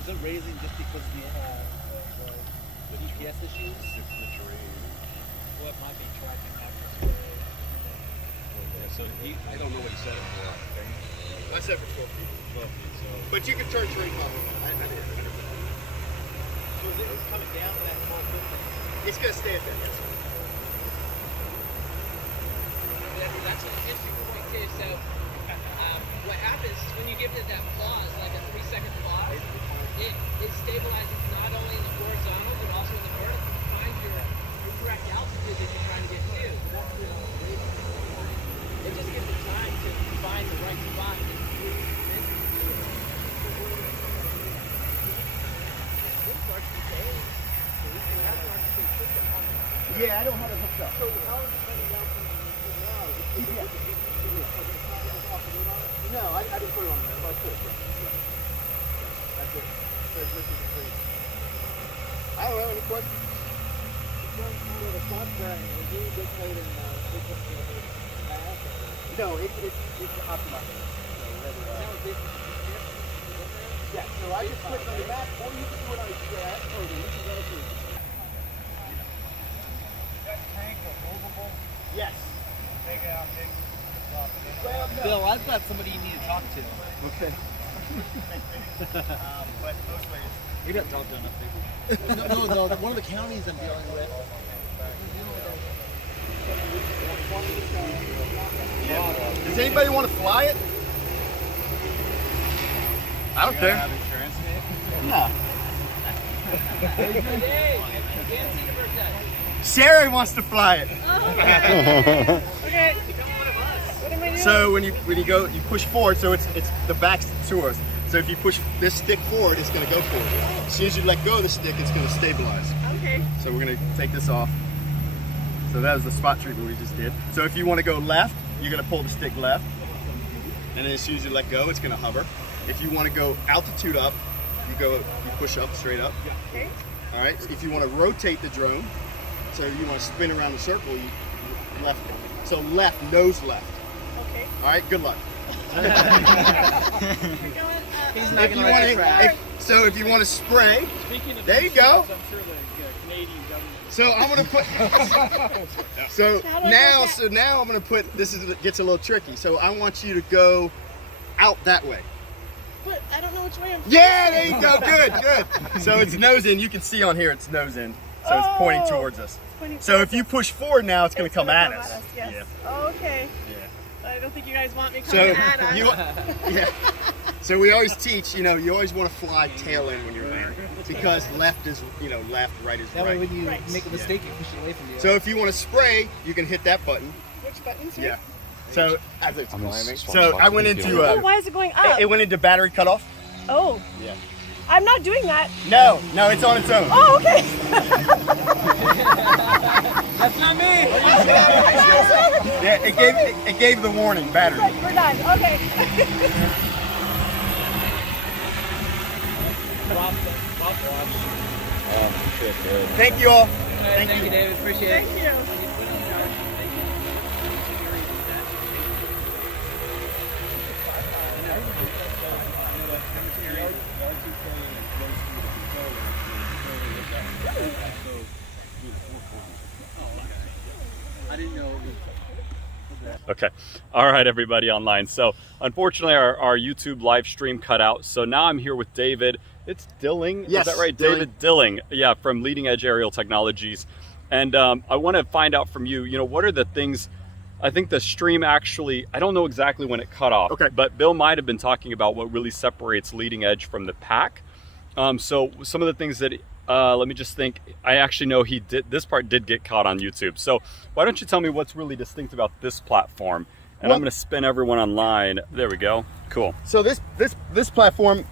Was it raising just because of the EPS issues? What might be tracking after spray? Yeah, so I don't know what he set it for. I set it for 12 feet. 12 feet, so. But you can turn terrain off. I did. So is it coming down to that 12 foot? It's going to stay at that, yes. That's an interesting point too. So what happens is when you give it that pause, like a 3-second pause, it stabilizes not only in the horizontal but also in the vertical. You find your correct altitude that you're trying to get to. It just gives it time to find the right spot. Yeah, I don't have it hooked up. So how is it coming down from now? No, I didn't put it on there. But I could. Yeah. That's it. I don't know, any questions? The front bearing, is he dictating frequency of his mass? No, it's optimized. Yeah, so I just click on the map, or you can do it on a track, or you can go to That tank is movable? yes. Take it out, drop it in. Well, no. Bill, I've got somebody you need to talk to. Okay. But mostly You got job done up there. no, one of the counties I'm dealing with. Does anybody want to fly it? I don't care. No. Sherry wants to fly it. Okay. So when you go, you push forward. So it's the back's to us. So if you push this stick forward, it's going to go forward. As soon as you let go of the stick, it's going to stabilize. Okay. So we're going to take this off. So that was the spot treatment we just did. So if you want to go left, you're going to pull the stick left. And then as soon as you let go, it's going to hover. If you want to go altitude up, you push up, straight up. Okay. All right. If you want to rotate the drone, so you want to spin around the circle, you left. So left, nose left. Okay. All right. Good luck. We're going up. He's not If you going to want like track. so if you want to spray, Speaking of there you go. I'm sure the Canadian government. So I'm gonna put. now I'm gonna put. This gets a little tricky. So I want you to go out that way. But I don't know which way I'm. Yeah, there you go. Good. So it's nose in. You can see on here it's nose in. So it's pointing towards us. So if you push forward now, it's gonna come at us. Yes. Yeah. Oh, okay. Yeah. I don't think you guys want me So coming at us. yeah. So we always teach, you always want to fly tail end when you're landing because left is, left, right is That way right. when you Right. make a mistake, you push it away from you. So if you want to spray, you can hit that button. Which buttons? Yeah. So as it's I'm climbing. just So I went into Oh, why is it going up? it went into battery cutoff. Oh. Yeah. I'm not doing that. No, it's on its own. Oh, okay. That's not me. Yeah, it gave the warning battery. Right, we're done. Okay. Thank you all. Thank you, David. Appreciate it. Thank you. I didn't know. Okay. All right, everybody online. So unfortunately, our YouTube live stream cut out. So now I'm here with David. It's Dilling. Yes, Is that right? Dilling. David Dilling. Yeah, from Leading Edge Aerial Technologies. And I want to find out from you, what are the things, I think the stream actually, I don't know exactly when it cut off. Okay. But Bill might have been talking about what really separates Leading Edge from the pack. So some of the things that, let me just think, I actually know this part did get caught on YouTube. So why don't you tell me what's really distinct about this platform? And Well, I'm going to spin everyone online. There we go. Cool. So this platform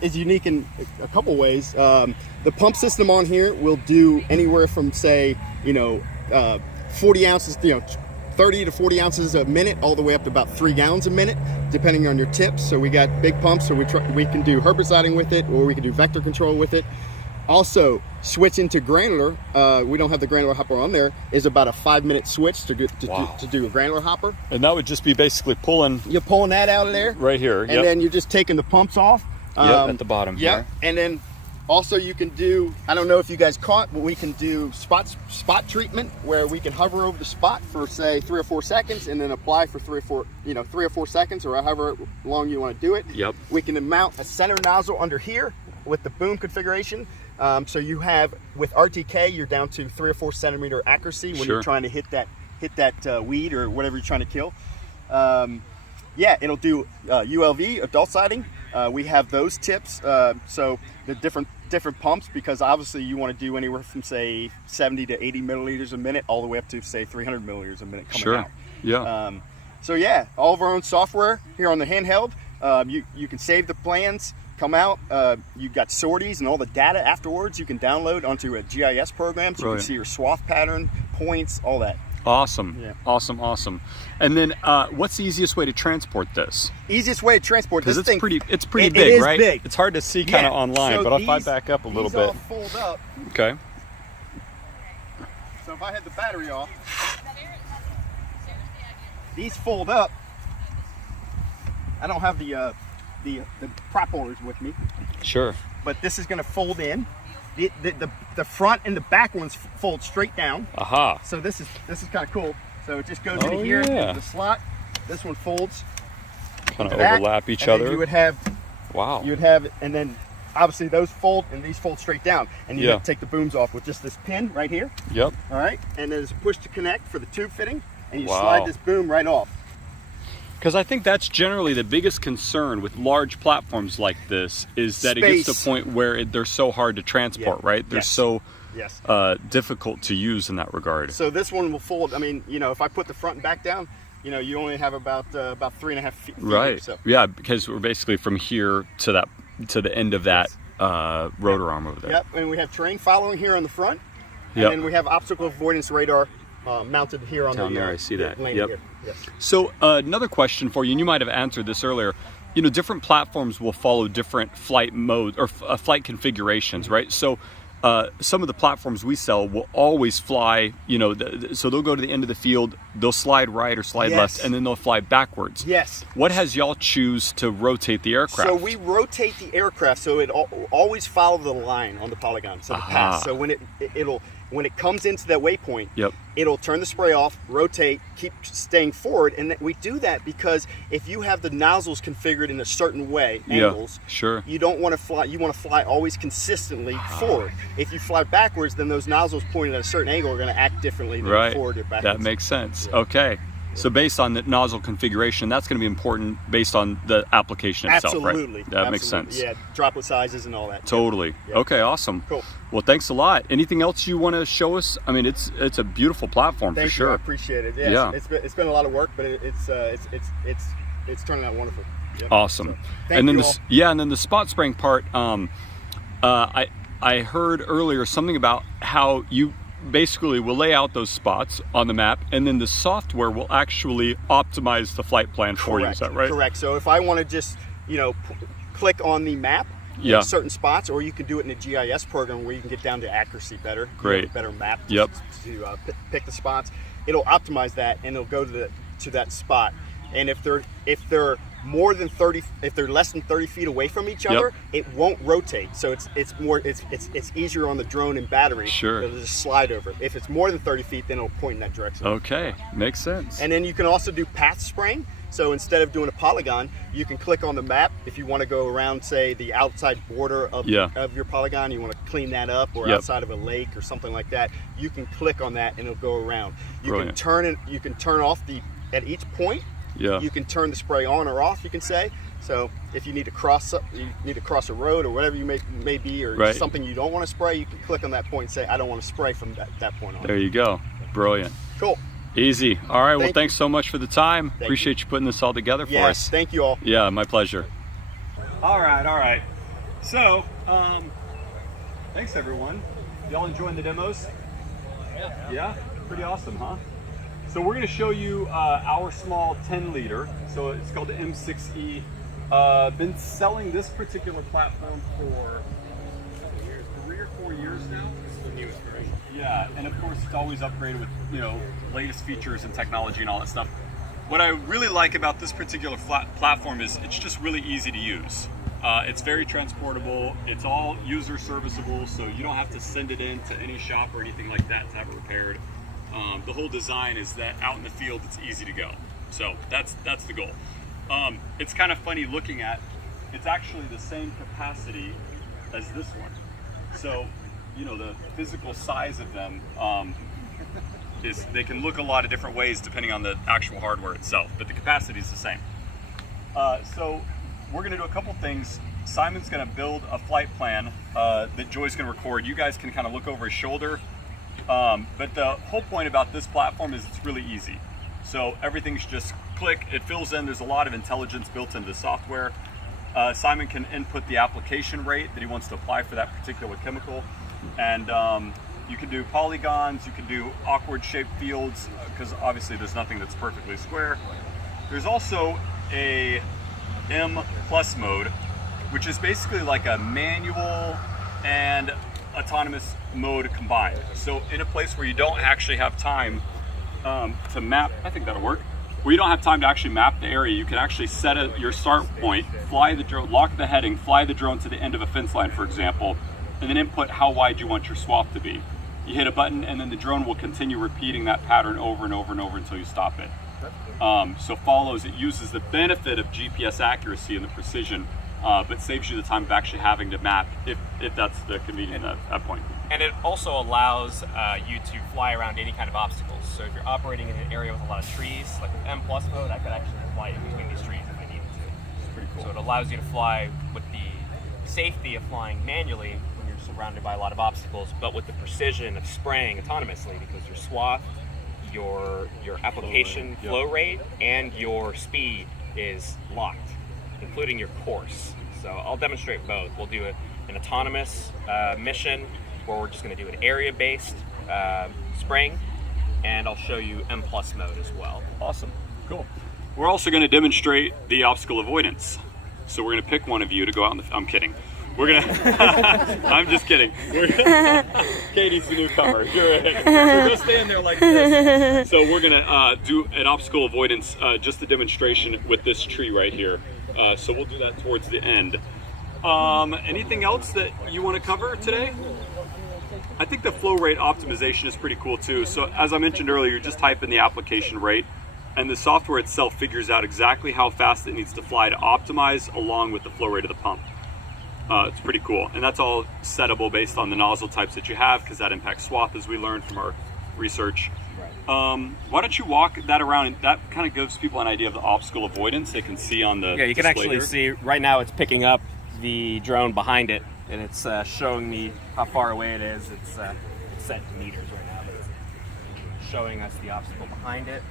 is unique in a couple ways. The pump system on here will do anywhere from say 40 ounces, 30 to 40 ounces a minute, all the way up to about 3 gallons a minute, depending on your tips. So we got big pumps, so we can do herbiciding with it, or we can do vector control with it. Also, switching to granular, we don't have the granular hopper on there, is about a 5-minute switch to do a granular hopper. And that would just be basically pulling You're pulling that out of there, right here. and then you're just taking the pumps off, At the bottom Yeah, here. and then also you can do, I don't know if you guys caught, but we can do spot treatment where we can hover over the spot for say 3 or 4 seconds and then apply for 3 or 4 seconds or however long you want to do it. Yep. We can mount a center nozzle under here with the boom configuration. So you have, with RTK, you're down to 3 or 4 centimeter accuracy when you're trying to hit that weed or whatever you're trying to kill. Yeah, it'll do ULV, adult sighting. We have those tips. So the different pumps, because obviously you want to do anywhere from say 70 to 80 milliliters a minute, all the way up to say 300 milliliters a minute coming out. Yeah. So yeah, all of our own software here on the handheld. You can save the plans, come out. You've got sorties and all the data afterwards. You can download onto a GIS program, so you can see your swath pattern, points, all that. Awesome. Yeah. Awesome. And then what's the easiest way to transport this? Easiest way to transport this thing. Because it's pretty it big, is right? Big. It's hard to see kind of online, so but if I back up a little these bit. all fold up. Okay. So if I had the battery off, these fold up. I don't have the prop holders with me, Sure. but this is going to fold in. The front and the back ones fold straight down. Aha. So this is kind of cool. So it just goes into here, into the slot. This one folds. Kind of that, overlap each and then other. you would have, and then obviously those fold and these fold straight down. And you have to take the booms off with just this pin right here. Yep. All right, and then there's a push to connect for the tube fitting, and you slide this boom right off. Because I think that's generally the biggest concern with large platforms like this is that it gets to the point where they're so hard to transport, right? They're so difficult to use in that regard. So this one will fold. I mean, if I put the front and back down, you only have about 3.5 feet. Right. So. Yeah, because we're basically from here to the end of that rotor arm over there. Yep. And we have terrain following here on the front. And Yep. then we have obstacle avoidance radar mounted here on Down there, I see that. landing Yep. gear. Yes. So another question for you, and you might have answered this earlier. Different platforms will follow different flight modes or flight configurations, right? So some of the platforms we sell will always fly, so they'll go to the end of the field, they'll slide right or slide left, and then they'll fly backwards. Yes. What has y'all choose to rotate the aircraft? So we rotate the aircraft so it always follow the line on the polygon, so the pass. So when it comes into that waypoint, it'll turn the spray off, rotate, keep staying forward, and we do that because if you have the nozzles configured in a certain way, angles, you don't want to fly. You want to fly always consistently forward. If you fly backwards, then those nozzles pointed at a certain angle are going to act differently than forward or backwards. That makes sense. Okay. So based on the nozzle configuration, that's going to be important based on the application itself, Absolutely. right? That makes sense. Yeah, droplet sizes and all that. Totally. Yep. Okay, awesome. Cool. Well, thanks a lot. Anything else you want to show us? I mean, it's a beautiful platform for sure. I appreciate it. Yeah. It's been a lot of work, but it's turning out wonderful. Yep. Awesome. So, and then the spot spraying part. I heard earlier something about how you basically will lay out those spots on the map, and then the software will actually optimize the flight plan for you. Is that right? Correct. So if I want to just click on the map in certain spots, or you can do it in a GIS program where you can get down to accuracy better. Great. Better map. Yep. To pick the spots, it'll optimize that, and it'll go to that spot. And if they're more than 30, if they're less than 30 feet away from each other, it won't rotate. So it's easier on the drone and battery. Sure. It'll just slide over. If it's more than 30 feet, then it'll point in that direction. Okay, makes sense. And then you can also do path spraying. So instead of doing a polygon, you can click on the map. If you want to go around, say, the outside border of your polygon, you want to clean that up, or outside of a lake or something like that, you can click on that and it'll go around. You can turn it. You can turn off at each point. You can turn the spray on or off, you can say. So if you need to cross a road or whatever you may be, or something you don't want to spray, you can click on that point and say, I don't want to spray from that point on. There you go. Brilliant. Cool. Easy. All right. Well, thanks so much for the time. Appreciate you putting this all together for us. Thank you all. Yeah, my pleasure. All right. So, thanks everyone. Y'all enjoying the demos? Yeah? Pretty awesome, huh? So we're going to show you our small 10 liter. So it's called the M6E. Been selling this particular platform for 3 or 4 years now. This is the newest version. Yeah, and of course it's always upgraded with latest features and technology and all that stuff. What I really like about this particular platform is it's just really easy to use. It's very transportable. It's all user serviceable, so you don't have to send it in to any shop or anything like that to have it repaired. The whole design is that out in the field, it's easy to go. So that's the goal. It's kind of funny looking at, it's actually the same capacity as this one. So, you know, the physical size of them is, they can look a lot of different ways depending on the actual hardware itself, but the capacity is the same. So we're gonna do a couple things. Simon's gonna build a flight plan that Joy's gonna record. You guys can kind of look over his shoulder. But the whole point about this platform is it's really easy. So everything's just click, it fills in. There's a lot of intelligence built into the software. Simon can input the application rate that he wants to apply for that particular chemical. And you can do polygons, you can do awkward shaped fields, because obviously there's nothing that's perfectly square. There's also a M+ mode, which is basically like a manual and autonomous mode combined. So in a place where you don't actually have time to map, I think that'll work, where you don't have time to actually map the area, you can actually set your start point, fly the drone, lock the heading, fly the drone to the end of a fence line, for example, and then input how wide you want your swath to be. You hit a button and then the drone will continue repeating that pattern over and over and over until you stop it. So follows, it uses the benefit of GPS accuracy and the precision, but saves you the time of actually having to map if that's the convenient at that point. And it also allows you to fly around any kind of obstacles. So if you're operating in an area with a lot of trees, like with M+ mode, I could actually fly in between these trees if I needed to. It's pretty cool. So it allows you to fly with the safety of flying manually when you're surrounded by a lot of obstacles, but with the precision of spraying autonomously, because your swath, your application flow rate, and your speed is locked, including your course. So I'll demonstrate both. We'll do an autonomous mission where we're just going to do an area-based spraying, and I'll show you M+ mode as well. Awesome, cool. We're also going to demonstrate the obstacle avoidance. So we're going to pick one of you to go out in the, I'm kidding. We're going to, I'm just kidding. Katie's the newcomer, you're it. So go stand there like this. So we're going to do an obstacle avoidance, just a demonstration with this tree right here. So we'll do that towards the end. Anything else that you want to cover today? I think the flow rate optimization is pretty cool too. So as I mentioned earlier, you just type in the application rate and the software itself figures out exactly how fast it needs to fly to optimize along with the flow rate of the pump. It's pretty cool. And that's all settable based on the nozzle types that you have, because that impacts swath, as we learned from our research. Why don't you walk that around, and that kind of gives people an idea of the obstacle avoidance they can see on the Yeah, you can display actually here. see right now it's picking up the drone behind it, and it's showing me how far away it is. It's set to meters right now, but it's showing us the obstacle behind it,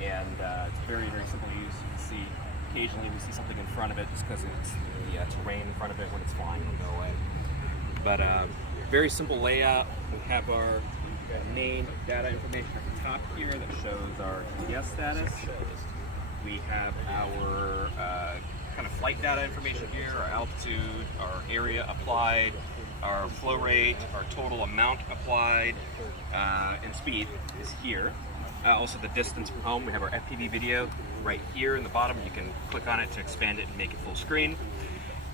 and it's very, very simple to use. You can see occasionally we see something in front of it just because it's the terrain in front of it. When it's flying, it'll go away. But very simple layout. We have our main data information at the top here that shows our GPS status. We have our kind of flight data information here, our altitude, our area applied, our flow rate, our total amount applied, and speed is here. Also the distance from home. We have our FPV video right here in the bottom. You can click on it to expand it and make it full screen.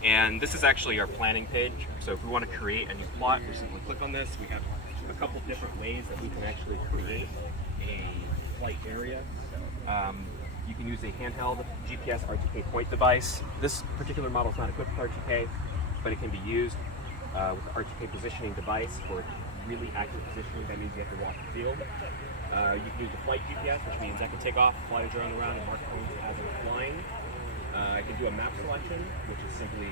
And this is actually our planning page. So if we want to create a new plot, we simply click on this. We have a couple different ways that we can actually create a flight area. You can use a handheld GPS RTK point device. This particular model is not equipped with RTK, but it can be used with the RTK positioning device for really accurate positioning. That means you have to walk the field. You can use the flight GPS, which means I can take off, fly the drone around, and mark points as I'm flying. I can do a map selection, which is simply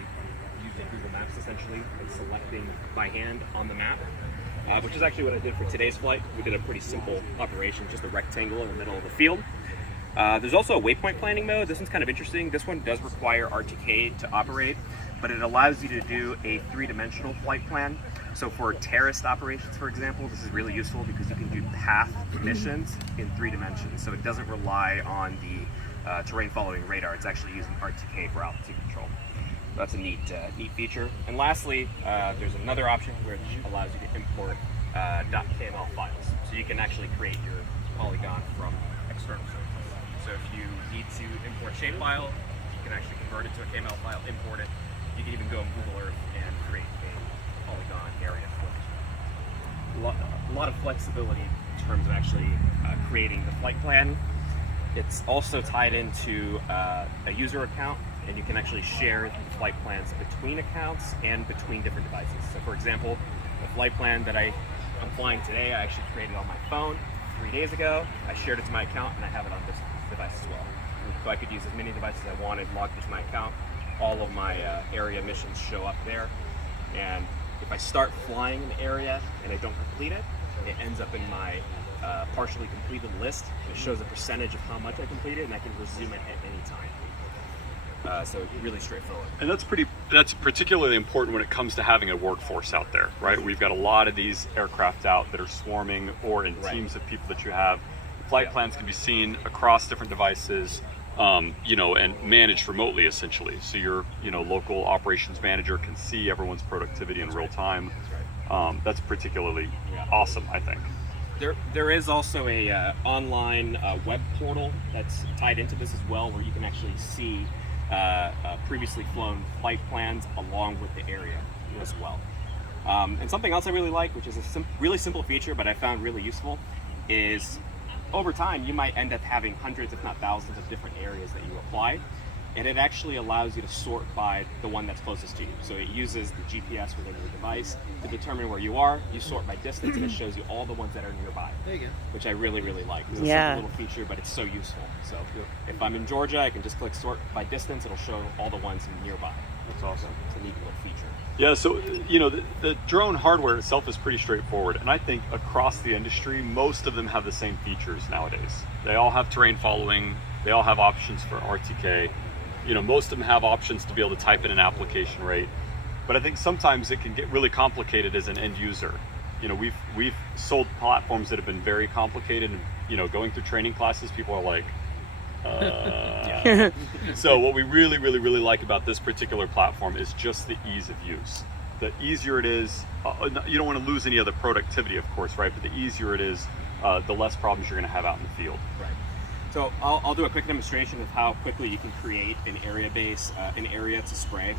using Google Maps essentially and selecting by hand on the map, which is actually what I did for today's flight. We did a pretty simple operation, just a rectangle in the middle of the field. There's also a waypoint planning mode. This one's kind of interesting. This one does require RTK to operate, but it allows you to do a three-dimensional flight plan. So for terrorist operations, for example, this is really useful because you can do path missions in 3 dimensions. So it doesn't rely on the terrain following radar. It's actually using RTK for altitude control. That's a neat feature. And lastly, there's another option where it allows you to import .kml files. So you can actually create your polygon from external sources. So if you need to import a shapefile, you can actually convert it to a KML file, import it. you can even go on Google Earth and create a polygon area for it. A lot of flexibility in terms of actually creating the flight plan. It's also tied into a user account, and you can actually share the flight plans between accounts and between different devices. So for example, the flight plan that I'm flying today, I actually created on my phone 3 days ago. I shared it to my account, and I have it on this device as well. So I could use as many devices as I wanted, logged into my account. All of my area missions show up there. And if I start flying an area and I don't complete it, it ends up in my partially completed list. It shows a percentage of how much I completed, and I can resume it at any time. So really straightforward. And that's particularly important when it comes to having a workforce out there, right? We've got a lot of these aircraft out that are swarming, or in teams of people that you have. Flight plans can be seen across different devices, you know, and managed remotely essentially. So your, you know, local operations manager can see everyone's productivity in real time. That's particularly awesome, I think. There is also a online web portal that's tied into this as well, where you can actually see previously flown flight plans along with the area as well. And something else I really like, which is a really simple feature, but I found really useful, is over time you might end up having hundreds, if not thousands, of different areas that you apply. And it actually allows you to sort by the one that's closest to you. So it uses the GPS within your device to determine where you are. You sort by distance, and it shows you all the ones that are nearby. There you go. Which I really, really like. It's a simple little feature, but it's so useful. So if I'm in Georgia, I can just click sort by distance. It'll show all the ones nearby. That's awesome. It's a neat little feature. Yeah, so, you know, the drone hardware itself is pretty straightforward. And I think across the industry, most of them have the same features nowadays. They all have terrain following. They all have options for RTK. You know, most of them have options to be able to type in an application rate, but I think sometimes it can get really complicated as an end user. You know, we've sold platforms that have been very complicated, and, you know, going through training classes, people are like, So what we really, really, really like about this particular platform is just the ease of use. The easier it is, you don't want to lose any of the productivity, of course, right? But the easier it is, the less problems you're going to have out in the field. Right. So I'll do a quick demonstration of how quickly you can create an area base, an area to spray.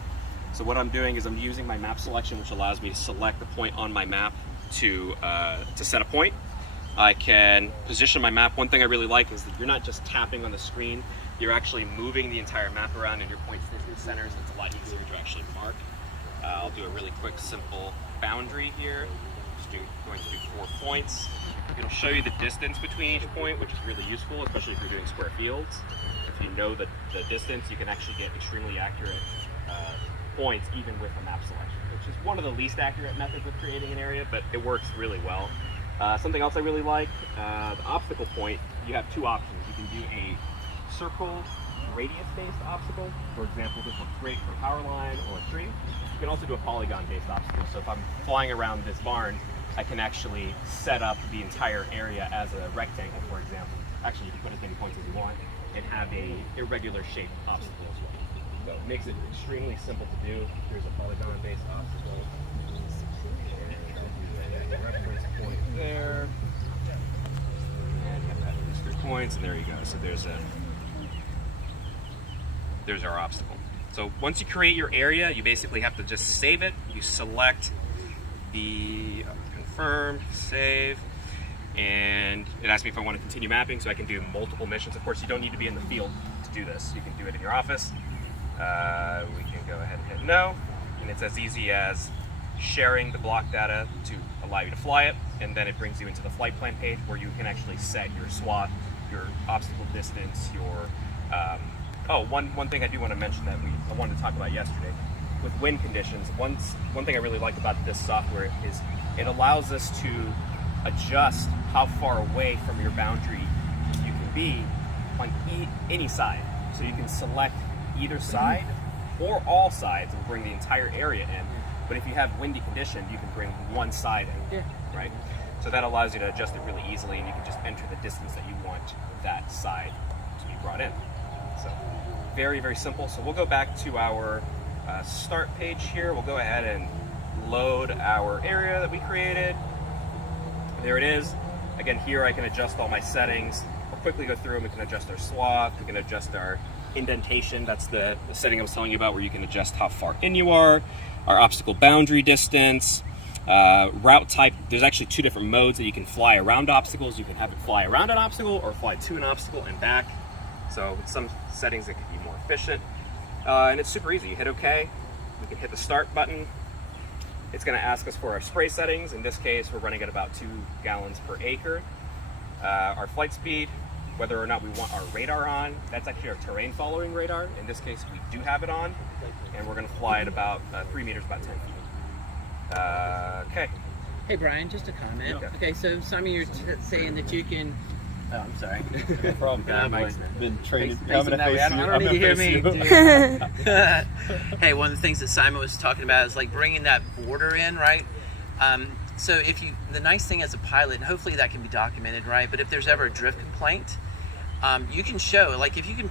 So what I'm doing is I'm using my map selection, which allows me to select a point on my map to set a point. I can position my map. One thing I really like is that you're not just tapping on the screen, you're actually moving the entire map around, and your points in centers. It's a lot easier to actually mark. I'll do a really quick, simple boundary here. Just going to do 4 points. It'll show you the distance between each point, which is really useful, especially if you're doing square fields. If you know the distance, you can actually get extremely accurate points even with a map selection, which is one of the least accurate methods of creating an area, but it works really well. Something else I really like, the obstacle point, you have 2 options. You can do a circle radius-based obstacle. For example, this looks great for a power line or a tree. You can also do a polygon-based obstacle. So if I'm flying around this barn, I can actually set up the entire area as a rectangle, for example. Actually, you can put as many points as you want and have a irregular shaped obstacle as well. So it makes it extremely simple to do. Here's a polygon-based obstacle. Reference point there. And you have these 3 points, and there you go. So there's our obstacle. So once you create your area, you basically have to just save it. You select the confirm, save, and it asks me if I want to continue mapping, so I can do multiple missions. Of course, you don't need to be in the field to do this. You can do it in your office. We can go ahead and hit no, and it's as easy as sharing the block data to allow you to fly it, and then it brings you into the flight plan page where you can actually set your swath, your obstacle distance, your one thing I do want to mention that I wanted to talk about yesterday with wind conditions. One thing I really like about this software is it allows us to adjust how far away from your boundary you can be on any side. So you can select either side or all sides and bring the entire area in. But if you have windy condition, you can bring one side in, right? So that allows you to adjust it really easily, and you can just enter the distance that you want that side to be brought in. So very, very simple. So we'll go back to our start page here. We'll go ahead and load our area that we created. There it is. Again, here I can adjust all my settings. I'll quickly go through them. We can adjust our swath. We can adjust our indentation. That's the setting I was telling you about, where you can adjust how far in you are, our obstacle boundary distance, route type. There's actually 2 different modes that you can fly around obstacles. You can have it fly around an obstacle or fly to an obstacle and back. So with some settings it can be more efficient. And it's super easy. You hit OK, we can hit the start button. It's going to ask us for our spray settings. In this case, we're running at about 2 gallons per acre. Our flight speed, whether or not we want our radar on. That's actually our terrain following radar. In this case, we do have it on, and we're going to fly at about 3 meters, about 10 feet. Okay. Hey Brian, just a comment. Yeah. Okay, so Simon, you're saying that you can. Oh, I'm sorry. No problem. Mike's Been training. facing that way. I don't need to hear me. Hey, one of the things that Simon was talking about is like bringing that border in, right? So if you, the nice thing as a pilot, and hopefully that can be documented, right? But if there's ever a drift complaint, you can show, like if you can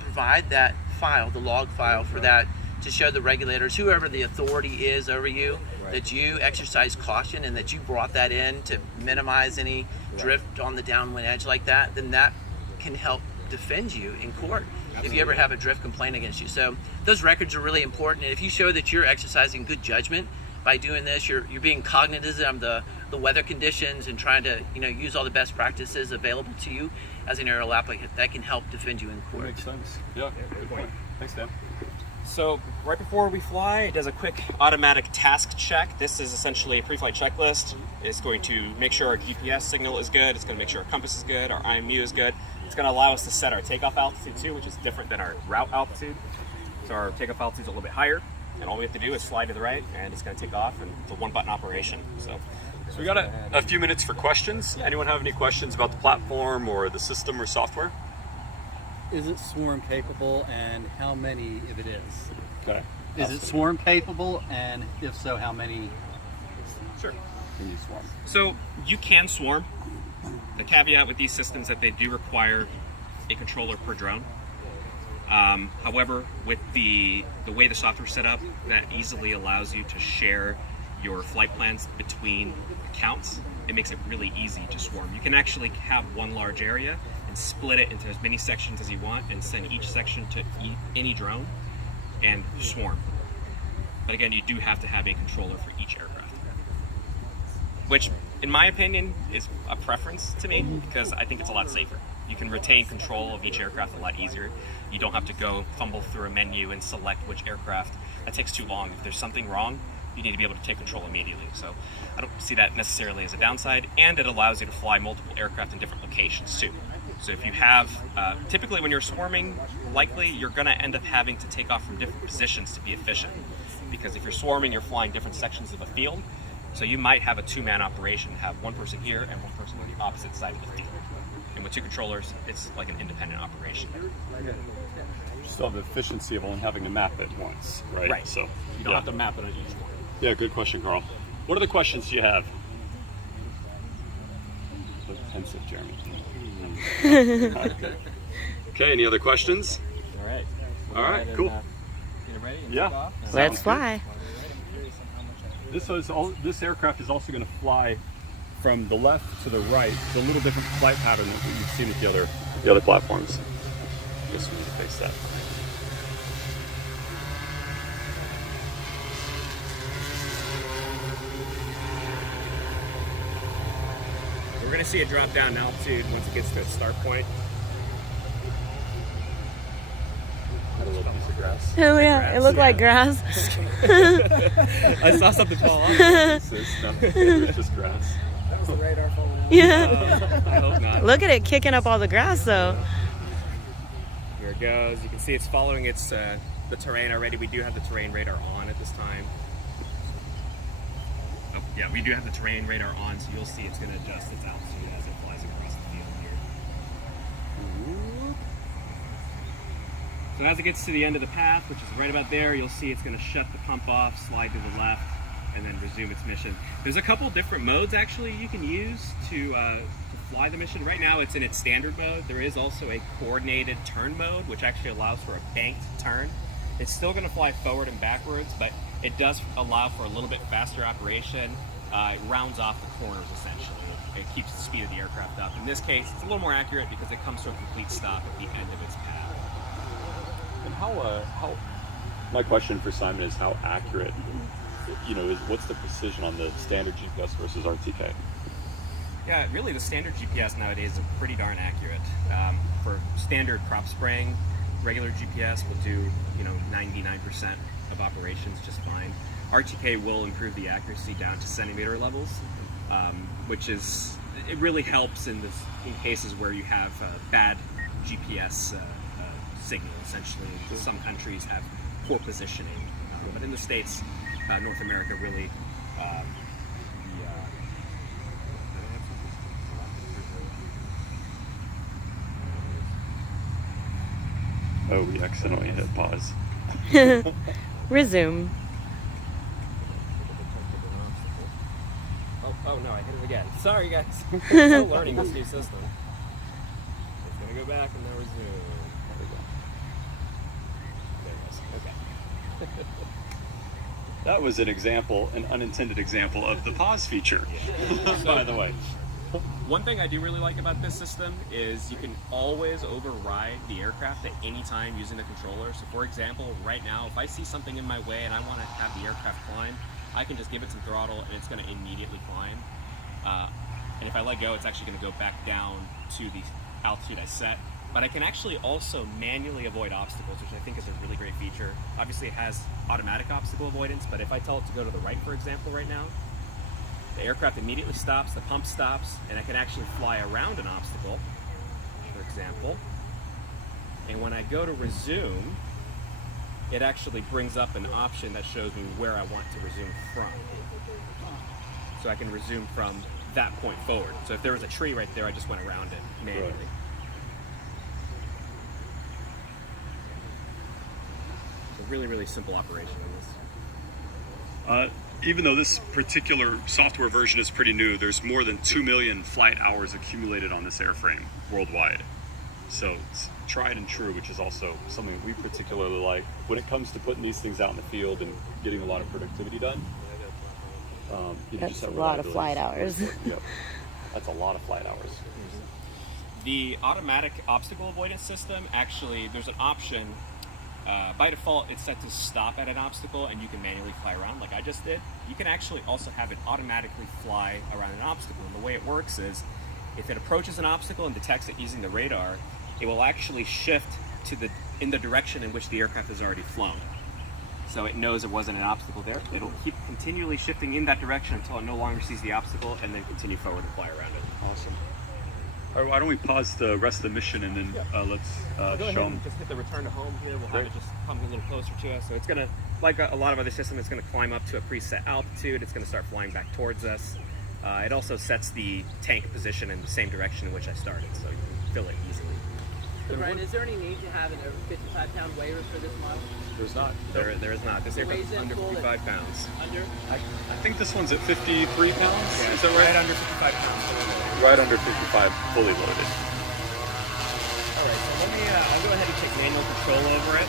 provide that file, the log file for that, to show the regulators, whoever the authority is over you, that you exercise caution and that you brought that in to minimize any drift on the downwind edge like that, then that can help defend you in court. Absolutely. If you ever have a drift complaint against you. So those records are really important, and if you show that you're exercising good judgment by doing this, you're being cognizant of the weather conditions and trying to use all the best practices available to you as an aerial applicant, that can help defend you in court. That makes sense. Yeah, good point. Thanks, Dan. So right before we fly, it does a quick automatic task check. This is essentially a pre-flight checklist. It's going to make sure our GPS signal is good. It's going to make sure our compass is good, our IMU is good. It's going to allow us to set our takeoff altitude too, which is different than our route altitude. So our takeoff altitude is a little bit higher, and all we have to do is slide to the right, and it's going to take off, and it's a one-button operation. So we got a few minutes for questions. Anyone have any questions about the platform or the system or software? Is it swarm capable, and how many if it is? Okay. Is it swarm capable, and if so, how many sure. can you swarm? So you can swarm. The caveat with these systems that they do require a controller per drone. However, with the way the software is set up, that easily allows you to share your flight plans between accounts. It makes it really easy to swarm. You can actually have one large area and split it into as many sections as you want and send each section to any drone and swarm. But again, you do have to have a controller for each aircraft, which in my opinion is a preference to me because I think it's a lot safer. You can retain control of each aircraft a lot easier. You don't have to go fumble through a menu and select which aircraft. That takes too long. If there's something wrong, you need to be able to take control immediately. So I don't see that necessarily as a downside, and it allows you to fly multiple aircraft in different locations too. So if you have, typically when you're swarming, likely you're gonna end up having to take off from different positions to be efficient. Because if you're swarming, you're flying different sections of a field. So you might have a 2-man operation, have one person here and one person on the opposite side of the field. And with 2 controllers, it's like an independent operation. You still have the efficiency of only having to map it once, right? Right. So You don't have to map it on each one. Yeah, good question, Carl. What other questions do you have? Look pensive, Jeremy. Okay, any other questions? All right. All right, cool. Get it ready and Yeah. take off. Let's fly. This aircraft is also going to fly from the left to the right. It's a little different flight pattern than what you've seen with the other platforms. I guess we need to face that. We're going to see it drop down in altitude once it gets to its start point. Got a little piece of grass. Oh yeah, it looked like grass. I saw something fall off. It's just grass. That was the radar falling out. Yeah. I hope not. Look at it kicking up all the grass though. Here it goes. You can see it's following its the terrain already. We do have the terrain radar on at this time. Oh, yeah, we do have the terrain radar on, so you'll see it's going to adjust its altitude as it flies across the field here. So as it gets to the end of the path, which is right about there, you'll see it's going to shut the pump off, slide to the left, and then resume its mission. There's a couple different modes actually you can use to fly the mission. Right now it's in its standard mode. There is also a coordinated turn mode, which actually allows for a banked turn. It's still going to fly forward and backwards, but it does allow for a little bit faster operation. It rounds off the corners essentially. It keeps the speed of the aircraft up. In this case, it's a little more accurate because it comes to a complete stop at the end of its path. And how? My question for Simon is how accurate, what's the precision on the standard GPS versus RTK? Yeah, really the standard GPS nowadays is pretty darn accurate. For standard crop spraying, regular GPS will do 99% of operations just fine. RTK will improve the accuracy down to centimeter levels, which it really helps in cases where you have bad GPS signal. Essentially, some countries have poor positioning, but in the States, North America really. Oh, we accidentally hit pause. Resume. Oh no, I hit it again. Sorry guys. Still learning this new system. It's gonna go back and now resume. There we go. There it goes. Okay. That was an unintended example of the pause feature, by the way. One thing I do really like about this system is you can always override the aircraft at any time using the controller. So for example, right now, if I see something in my way and I want to have the aircraft climb, I can just give it some throttle and it's going to immediately climb. And if I let go, it's actually going to go back down to the altitude I set. But I can actually also manually avoid obstacles, which I think is a really great feature. Obviously it has automatic obstacle avoidance, but if I tell it to go to the right, for example, right now, the aircraft immediately stops, the pump stops, and I can actually fly around an obstacle, for example. And when I go to resume, it actually brings up an option that shows me where I want to resume from. So I can resume from that point forward. So if there was a tree right there, I just went around it manually. Right. So really, really simple operation on this. Even though this particular software version is pretty new, there's more than 2 million flight hours accumulated on this airframe worldwide. So it's tried and true, which is also something we particularly like when it comes to putting these things out in the field and getting a lot of productivity done. That's a lot of flight hours. Yep. That's a lot of flight hours. The automatic obstacle avoidance system, actually, there's an option. By default, it's set to stop at an obstacle and you can manually fly around like I just did. You can actually also have it automatically fly around an obstacle. And the way it works is, if it approaches an obstacle and detects it using the radar, it will actually shift in the direction in which the aircraft has already flown. So it knows it wasn't an obstacle there. It'll keep continually shifting in that direction until it no longer sees the obstacle and then continue forward and fly around it. Awesome. All right, why don't we pause the rest of the mission and then let's Go ahead show and them. just hit the return to home here. We'll have Great. it just come a little closer to us. So it's going to, like a lot of other systems, it's going to climb up to a preset altitude. It's going to start flying back towards us. It also sets the tank position in the same direction in which I started, so you can fill it easily. So Brian, is there any need to have an over 55-pound weighter for this model? There's not. There is not. This aircraft is Weighs in under full 55 pounds. Under? I think this one's at 53 pounds. Yeah, Is that right? Right under 55 pounds. Right under 55, fully loaded. All right, so let me, I'll go ahead and take manual control over it.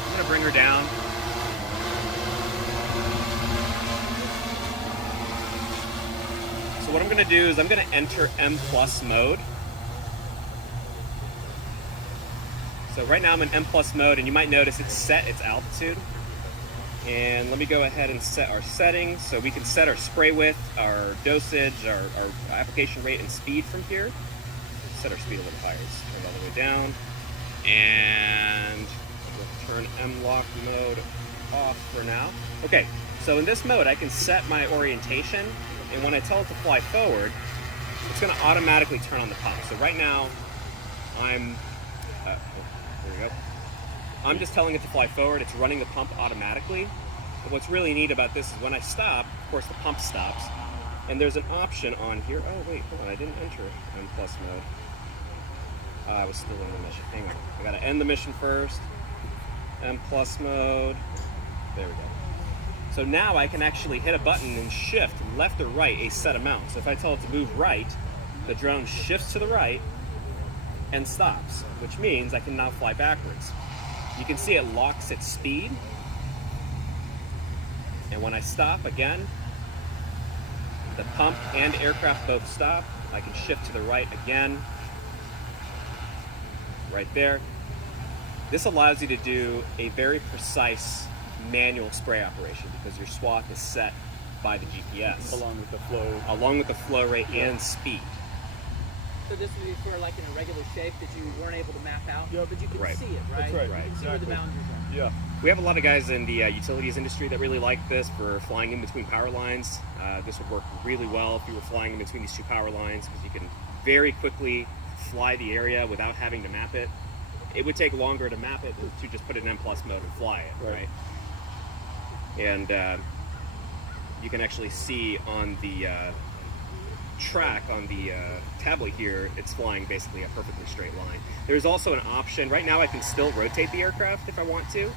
I'm going to bring her down. So what I'm going to do is I'm going to enter M+ mode. So right now I'm in M+ mode, and you might notice it's set its altitude. And let me go ahead and set our settings. So we can set our spray width, our dosage, our application rate, and speed from here. Set our speed a little higher. Let's turn it all the way down. And we'll turn M-lock mode off for now. Okay, so in this mode I can set my orientation, and when I tell it to fly forward, it's going to automatically turn on the pump. So right now I'm there we go. I'm just telling it to fly forward. It's running the pump automatically. But what's really neat about this is when I stop, of course the pump stops, and there's an option on here. Oh wait, hold on, I didn't enter M+ mode. I was still in the mission. Hang on, I gotta end the mission first. M+ mode. There we go. So now I can actually hit a button and shift left or right a set amount. So if I tell it to move right, the drone shifts to the right and stops, which means I can now fly backwards. You can see it locks its speed. And when I stop again, the pump and aircraft both stop. I can shift to the right again, right there. This allows you to do a very precise manual spray operation because your swath is set by the GPS. Along with the flow. Along with the flow rate and speed. So this would be for like in a regular shape that you weren't able to map out, but you can Right. see it, right? That's right. You can see where the boundaries are. Yeah. We have a lot of guys in the utilities industry that really like this for flying in between power lines. This would work really well if you were flying in between these two power lines because you can very quickly fly the area without having to map it. It would take longer to map it than to just put it in M+ mode and fly it, right? And you can actually see on the track on the tablet here, it's flying basically a perfectly straight line. There's also an option, right now I can still rotate the aircraft if I want to.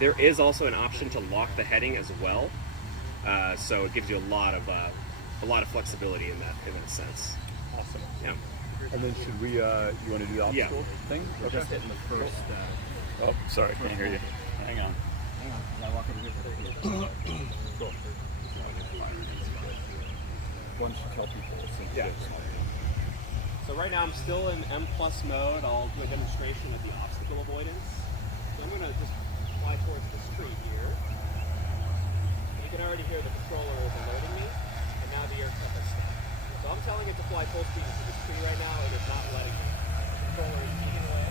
There is also an option to lock the heading as well. So it gives you a lot of flexibility in that sense. Awesome. Yeah. And then should we, you want to do the obstacle thing? We're just hitting the first. Oh, sorry, can't hear you. Hang on. Hang on, I walk over here. Cool. Why don't you tell people? Yeah. So right now I'm still in M+ mode. I'll do a demonstration with the obstacle avoidance. So I'm going to just fly towards this tree here. You can already hear the controller is alerting me, and now the aircraft has stopped. So I'm telling it to fly full speed into this tree right now, and it's not letting me. The controller is eating away.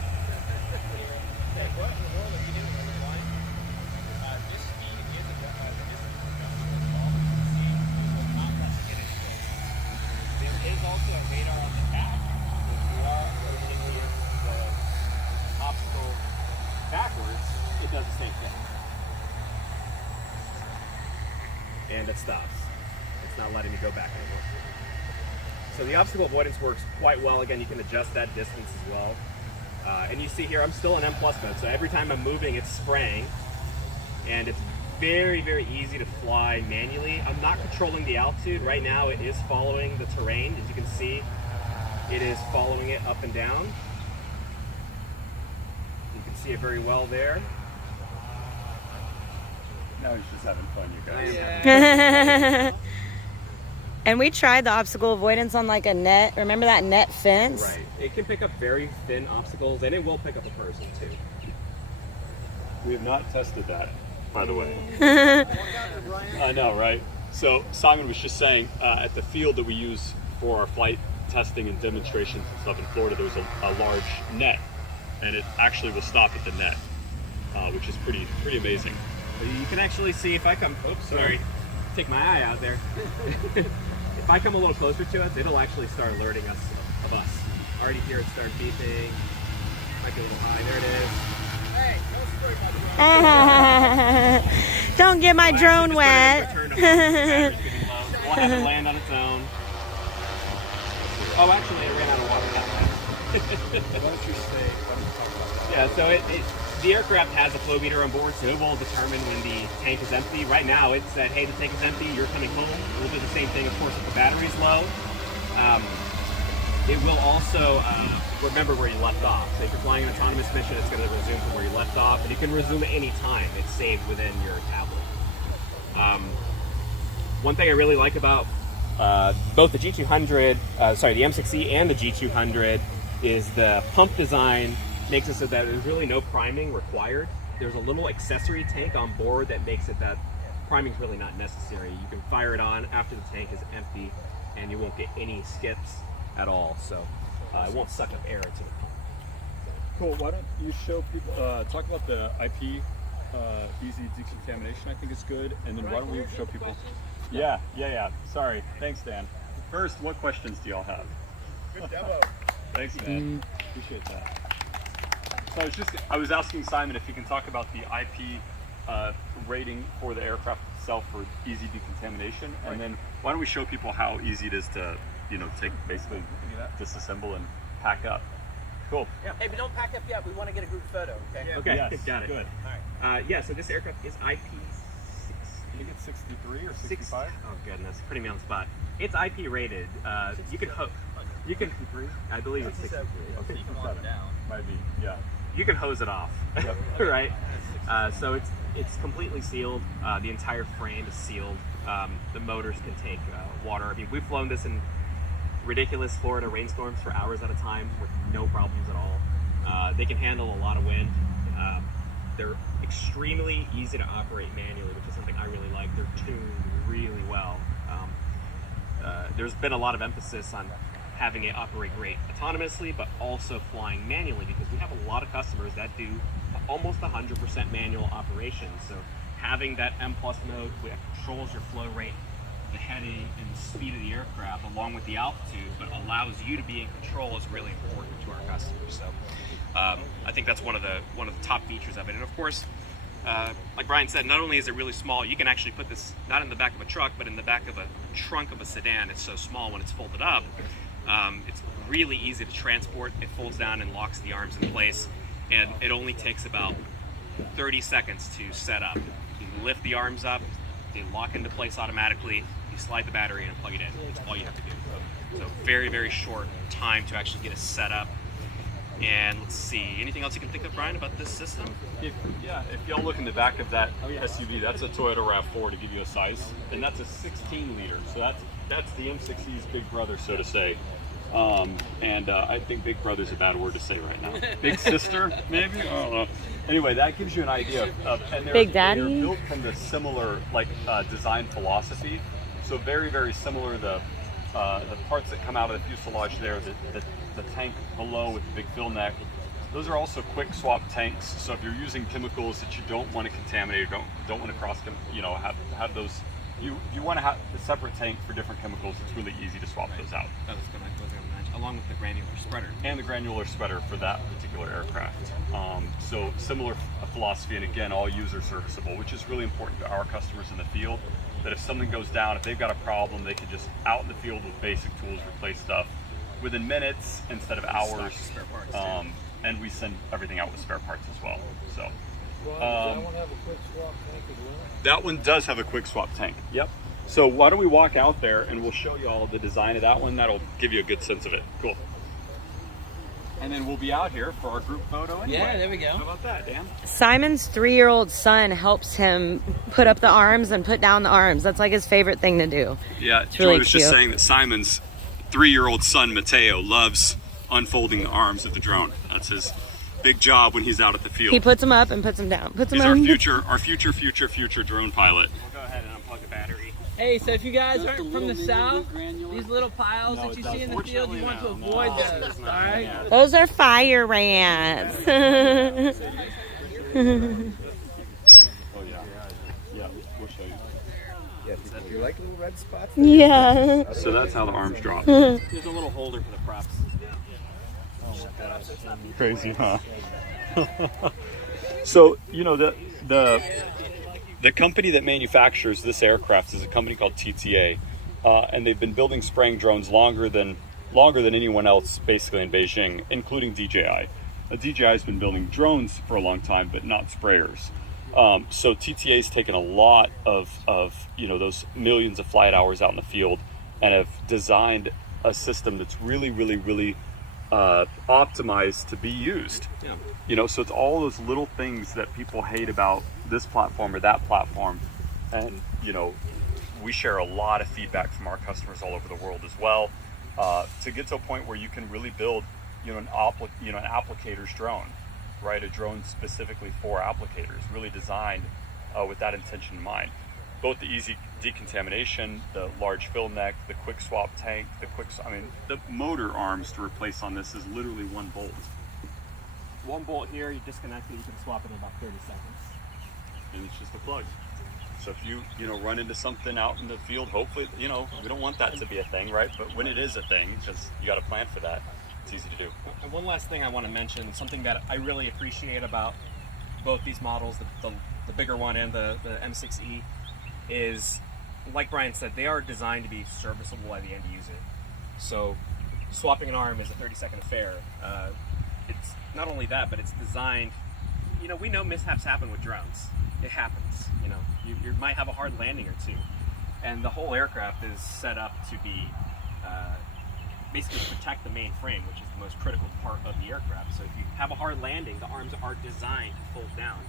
Okay, what in the world are you doing when you're flying? This speed is a distance adjustment as well. See, it will not let me get into it. There is also a radar on the back. If you are approaching the obstacle backwards, it does the same thing. And it stops. It's not letting me go back anymore. So the obstacle avoidance works quite well. Again, you can adjust that distance as well. And you see here, I'm still in M+ mode, so every time I'm moving, it's spraying. And it's very, very easy to fly manually. I'm not controlling the altitude. Right now, it is following the terrain. As you can see, it is following it up and down. You can see it very well there. Now he's just having fun, you guys. Yeah. And we tried the obstacle avoidance on like a net. Remember that net fence? Right. It can pick up very thin obstacles, and it will pick up a person too. We have not tested that, by the way. I know, right? So Simon was just saying, at the field that we use for our flight testing and demonstrations and stuff in Florida, there's a large net, and it actually will stop at the net, which is pretty amazing. So you can actually see if I come. Oops, sorry. Take my eye out there. If I come a little closer to it, it'll actually start alerting us of us. Already here it started beeping. Might be a little high. There it is. Hey, don't spray my drone. Don't get my drone wet. We'll have it land on its own. Oh, actually, it ran out of water. Why don't you talk about that? Yeah, so the aircraft has a flow meter on board, so it will determine when the tank is empty. Right now, it said, hey, the tank is empty, you're coming home. It will do the same thing, of course, if the battery's low. It will also remember where you left off. So if you're flying an autonomous mission, it's going to resume from where you left off, and you can resume at any time. It's saved within your tablet. One thing I really like about both the G200, the M6E and the G200 is the pump design makes it so that there's really no priming required. There's a little accessory tank on board that makes it that priming's really not necessary. You can fire it on after the tank is empty, and you won't get any skips at all. So it won't suck up air into the pump. Cool. Why don't you show people, talk about the IP, easy decontamination, I think is good. And then why don't we show people? Yeah. Sorry. Thanks, Dan. First, what questions do y'all have? Good demo. Thanks, man. Appreciate that. So I was asking Simon if he can talk about the IP rating for the aircraft itself for easy decontamination, and then why don't we show people how easy it is to, take basically disassemble and pack up. Cool. Yeah. Hey, but don't pack up yet. We want to get a group photo. Okay. Yeah. Okay. Yes, Got it. Good. All right. Yeah. So this aircraft is IP. I think it's 63 or 65. Oh goodness, putting me on the spot. It's IP rated. You can I believe it's 63. Okay, 67. Might be. Yeah. You can hose it off, Yep. right? So it's completely sealed. The entire frame is sealed. The motors can take water. I mean, we've flown this in ridiculous Florida rainstorms for hours at a time with no problems at all. They can handle a lot of wind. They're extremely easy to operate manually, which is something I really like. They're tuned really well. There's been a lot of emphasis on having it operate great autonomously, but also flying manually, because we have a lot of customers that do almost 100% manual operations. So having that M+ mode, which controls your flow rate, the heading and the speed of the aircraft, along with the altitude, but allows you to be in control, is really important to our customers. So I think that's one of the top features of it. And of course, like Brian said, not only is it really small, you can actually put this not in the back of a truck, but in the back of a trunk of a sedan. It's so small when it's folded up. It's really easy to transport. It folds down and locks the arms in place, and it only takes about 30 seconds to set up. You lift the arms up, they lock into place automatically, you slide the battery in and plug it in. That's all you have to do. So very, very short time to actually get it set up. And let's see, anything else you can think of, Brian, about this system? If y'all look in the back of that SUV, that's a Toyota RAV4 to give you a size, and that's a 16 liter. So that's the M6E's big brother, so to say. I think big brother's a bad word to say right now. Big sister, maybe? I don't know. Anyway, that gives you an idea of, and Big Daddy? they're built from the similar design philosophy. So very, very similar. The parts that come out of the fuselage there, the tank below with the big fill neck, those are also quick swap tanks. So if you're using chemicals that you don't want to contaminate, or don't want to cross, have those. You want to have a separate tank for different chemicals. It's really easy to swap those out. That was going to mention, along with the granular spreader. And the granular spreader for that particular aircraft. So similar philosophy, and again, all user serviceable, which is really important to our customers in the field, that if something goes down, if they've got a problem, they can just out in the field with basic tools replace stuff within minutes instead of hours. Spare parts, and we send everything out with spare parts as well. So Does that one have a quick swap tank as well? that one does have a quick swap tank. Yep. So why don't we walk out there and we'll show you all the design of that one. That'll give you a good sense of it. Cool. And then we'll be out here for our group photo anyway. Yeah, there we go. How about that, Dan? Simon's 3-year-old son helps him put up the arms and put down the arms. That's like his favorite thing to do. Yeah, It's really Joy was just cute. saying that Simon's 3-year-old son, Mateo, loves unfolding the arms of the drone. That's his big job when he's out at the field. He puts them up and puts them down. Puts them He's our up. future drone pilot. We'll go ahead and unplug the battery. Hey, so if you guys are from the south, these little piles that you see in the field, you want to avoid those, all right? Those are fire ants. Oh yeah. Yeah, we'll show you. If you like little red spots, Yeah. So that's how the arms drop. There's a little holder for the props. Crazy, huh? So, the company that manufactures this aircraft is a company called TTA, and they've been building spraying drones longer than anyone else, basically in Beijing, including DJI. DJI has been building drones for a long time, but not sprayers. So TTA's taken a lot of those millions of flight hours out in the field and have designed a system that's really, really, really optimized to be used. Yeah. So it's all those little things that people hate about this platform or that platform, and we share a lot of feedback from our customers all over the world as well, to get to a point where you can really build an applicator's drone, right? A drone specifically for applicators, really designed with that intention in mind. Both the easy decontamination, the large fill neck, the quick swap tank, the motor arms to replace on this is literally one bolt. One bolt here, you disconnect it, you can swap it in about 30 seconds. And it's just a plug. So if you run into something out in the field, hopefully, we don't want that to be a thing, right? But when it is a thing, because you got to plan for that, it's easy to do. And one last thing I want to mention, something that I really appreciate about both these models, the bigger one and the M6E, is, like Brian said, they are designed to be serviceable by the end user. So swapping an arm is a 30-second affair. It's not only that, but it's designed, we know mishaps happen with drones. It happens, you might have a hard landing or two. And the whole aircraft is set up to be, basically protect the main frame, which is the most critical part of the aircraft. So if you have a hard landing, the arms are designed to fold down.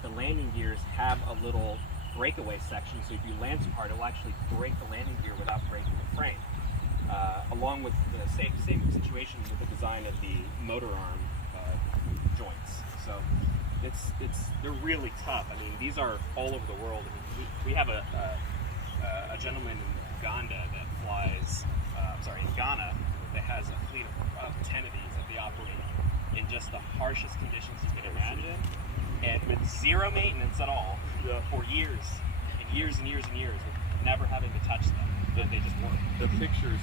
The landing gears have a little breakaway section, so if you land too hard, it will actually break the landing gear without breaking the frame. Along with the same situation with the design of the motor arm joints. So they're really tough. I mean, these are all over the world. I mean, we have a gentleman in Uganda that flies, in Ghana, that has a fleet of 10 of these that they operate in just the harshest conditions you can imagine, and with zero maintenance at all for years and years and years and years, with never having to touch them. They just work. The pictures,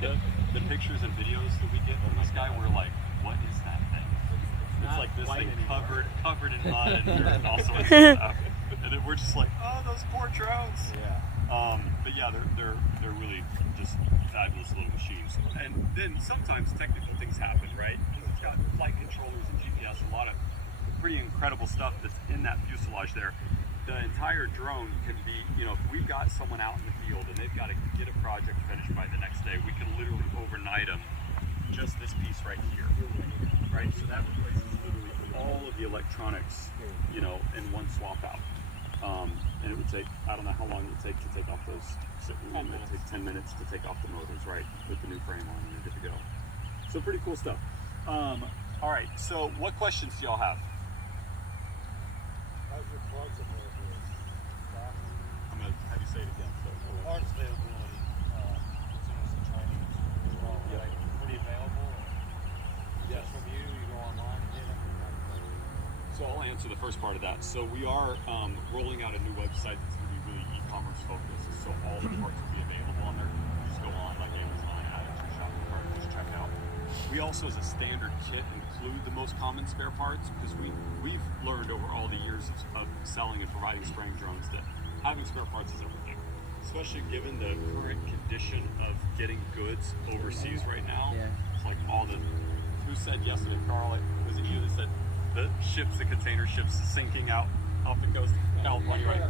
the pictures and videos that we get from this guy, we're like, what is that thing? It's like this thing covered in mud and dirt and all sorts of stuff. And then we're just like, oh, those poor drones. Yeah. But yeah, they're really just fabulous little machines. And then sometimes technical things happen, right? Because it's got flight controllers and GPS, a lot of pretty incredible stuff that's in that fuselage there. The entire drone can be, if we got someone out in the field and they've got to get a project finished by the next day, we can literally overnight them just this piece right here, right? So that replaces literally all of the electronics, in one swap out. And it would take, I don't know how long it would take to take off those, it would take 10 minutes to take off the motors, right? Put the new frame on and you're good to go. So pretty cool stuff. All right, so what questions do y'all have? How's your parts availability? I'm going to have you say it again. Parts availability, consumers in Chinese, Yeah. like pretty available? Yes. From you go online and get them? So I'll answer the first part of that. So we are rolling out a new website that's going to be really e-commerce focused. So all the parts will be available on there. You just go on like Amazon, add it to your shopping cart, and just check out. We also, as a standard kit, include the most common spare parts because we've learned over all the years of selling and providing spraying drones that having spare parts is everything. Especially given the current condition of getting goods overseas right now. Yeah. It's like who said yesterday, Carl, was it you that said the container ships sinking out off the coast of California, right?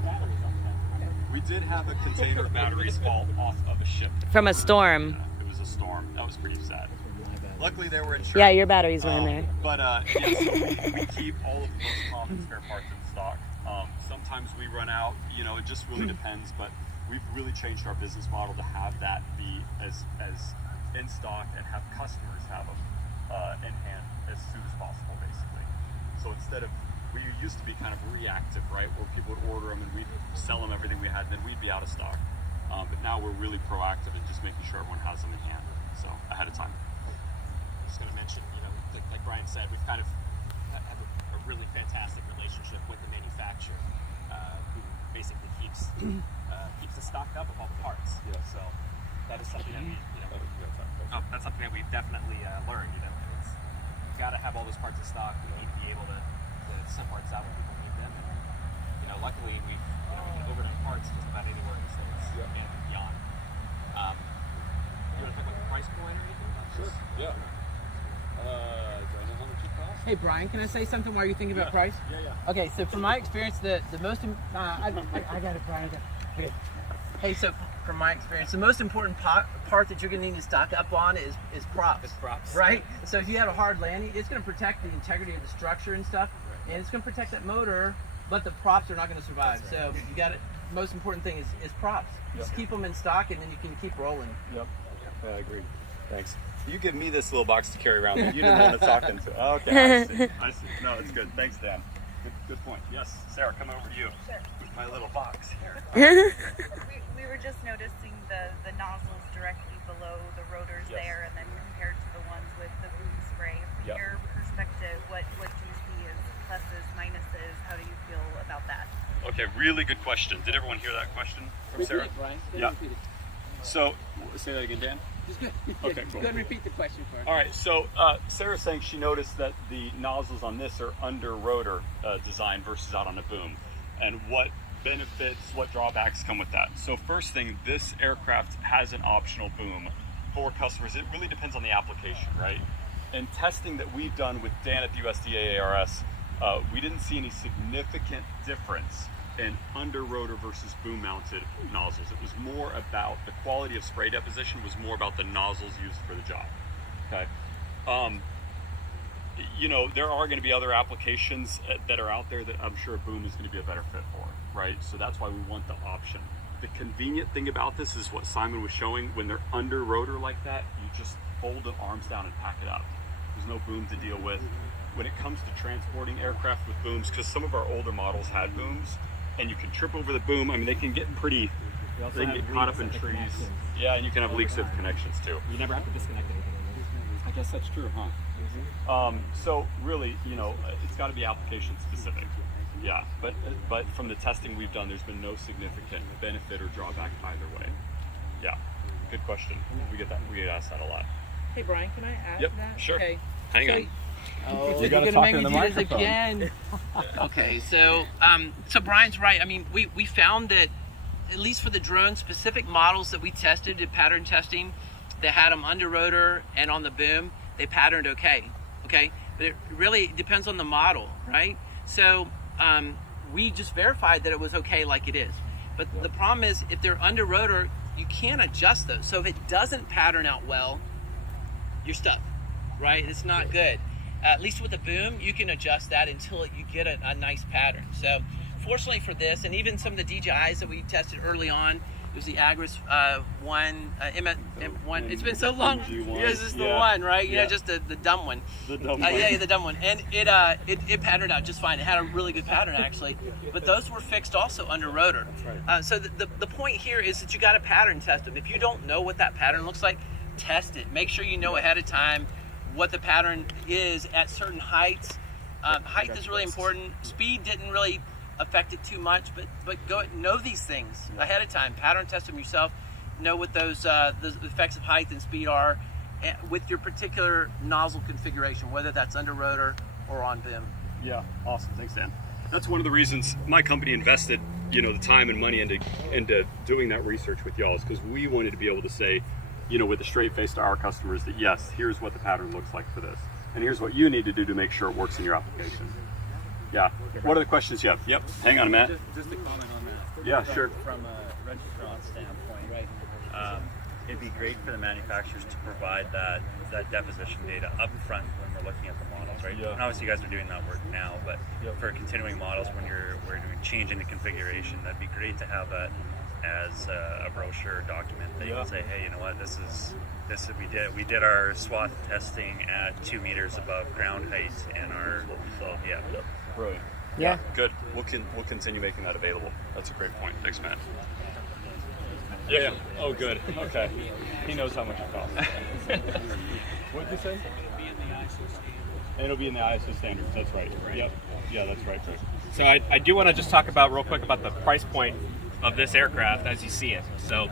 We did have a container batteries fall off of a ship. From a storm. It was a storm. That was pretty sad. Luckily, they were insured. Yeah, your batteries were in there. But yes, we keep all of the most common spare parts in stock. Sometimes we run out. It just really depends. But we've really changed our business model to have that be as in stock and have customers have them in hand as soon as possible, basically. So instead of, we used to be kind of reactive, right, where people would order them and we'd sell them everything we had, and then we'd be out of stock. But now we're really proactive in just making sure everyone has them in hand, so ahead of time. I'm just going to mention, like Brian said, we've kind of have a really fantastic relationship with the manufacturer, who basically keeps us stocked up with all the parts. Yeah. So that is something that we, that's something that we've definitely learned. We've got to have all those parts in stock. We need to be able to send parts out when people need them. And luckily we can overdone parts just about anywhere in the States and beyond. You want to talk about the price point or anything about this? Yeah. Do I know how much it costs? Hey Brian, can I say something while you're thinking about price? Yeah. Okay, so from my experience, the most I got it, Brian. Okay. Hey, so from my experience, the most important part that you're going to need to stock up on is props. It's props. Right? So if you have a hard landing, it's going to protect the integrity of the structure and stuff, and it's going to protect that motor, but the props are not going to survive. So you got it. Most important thing is props. Just keep them in stock, and then you can keep rolling. Yep. Yeah, I agree. Thanks. You give me this little box to carry around that you didn't want to talk into. Okay, I see. No, it's good. Thanks, Dan. Good point. Yes, Sarah, come over to you. Sure. With my little box here. We were just noticing the nozzles directly below the rotors there, and then compared to the ones with the boom spray. From your perspective, what do you see as pluses, minuses? How do you feel about that? Okay, really good question. Did everyone hear that question from Sarah? Repeat it, Brian. Yeah. Repeat it. So, say that again, Dan. Just go. Okay, cool. Go ahead and repeat the question for us. All right, so Sarah's saying she noticed that the nozzles on this are under rotor design versus out on a boom. And what benefits, what drawbacks come with that? So first thing, this aircraft has an optional boom for customers. It really depends on the application, right? In testing that we've done with Dan at the USDA ARS, we didn't see any significant difference in under rotor versus boom mounted nozzles. It was more about the quality of spray deposition, was more about the nozzles used for the job. Okay. There are going to be other applications that are out there that I'm sure a boom is going to be a better fit for, right? So that's why we want the option. The convenient thing about this is what Simon was showing. When they're under rotor like that, you just fold the arms down and pack it up. There's no boom to deal with. when it comes to transporting aircraft with booms, because some of our older models had booms, and you can trip over the boom. I mean, they can get pretty, they can get caught up in trees. Yeah, and you can have leaks of connections too. You never have to disconnect anything. I guess that's true, huh? So really, you know, it's got to be application specific. Yeah, but from the testing we've done, there's been no significant benefit or drawback either way. Yeah, good question. We get asked that a lot. Hey Brian, can I add Yep, to that? sure. Okay. Hang So- on. Oh, You you're gotta gonna talk make in me the do this microphone. again. Okay, so Brian's right. I mean, we found that at least for the drone specific models that we tested, did pattern testing, that had them under rotor and on the boom, they patterned okay. But it really depends on the model, right? So we just verified that it was okay like it is. But the problem is if they're under rotor, you can't adjust those. So if it doesn't pattern out well, you're stuck, right? It's not good. At least with the boom, you can adjust that until you get a nice pattern. So fortunately for this, and even some of the DJIs that we tested early on, it was the Agris M1. It's been so long. Yes, this is the one, right? You know, just the dumb one. The dumb one. Yeah, the dumb one. And it patterned out just fine. It had a really good pattern actually. But those were fixed also under rotor. So the point here is that you got to pattern test them. If you don't know what that pattern looks like, test it. Make sure you know ahead of time what the pattern is at certain heights. Height is really important. Speed didn't really affect it too much, but go know these things ahead of time. Pattern test them yourself. Know what those the effects of height and speed are with your particular nozzle configuration, whether that's under rotor or on boom. Yeah, awesome. Thanks, Dan. That's one of the reasons my company invested, you know, the time and money into doing that research with y'all, is because we wanted to be able to say, you know, with a straight face to our customers that yes, here's what the pattern looks like for this, and here's what you need to do to make sure it works in your application. Yeah. What are the questions you have? Yep. Hang on, Matt. Just to comment on that. Yeah, sure. From a registrant standpoint, right? It'd be great for the manufacturers to provide that deposition data up front when we're looking at the models, right? Yeah. And obviously, you guys are doing that work now, but for continuing models, when we're doing changing the configuration, that'd be great to have that as a brochure document that you can say, hey, you know what, this is we did our SWAT testing at 2 meters above ground height, and our Brilliant. Yeah. Good. We'll continue making that available. That's a great point. Thanks, Matt. Yeah. Oh, good. Okay. He knows how much it costs. What did you say? And it'll be in the ISO standards. That's right. Yep. Yeah, that's right. So I do want to just talk about real quick about the price point of this aircraft as you see it. So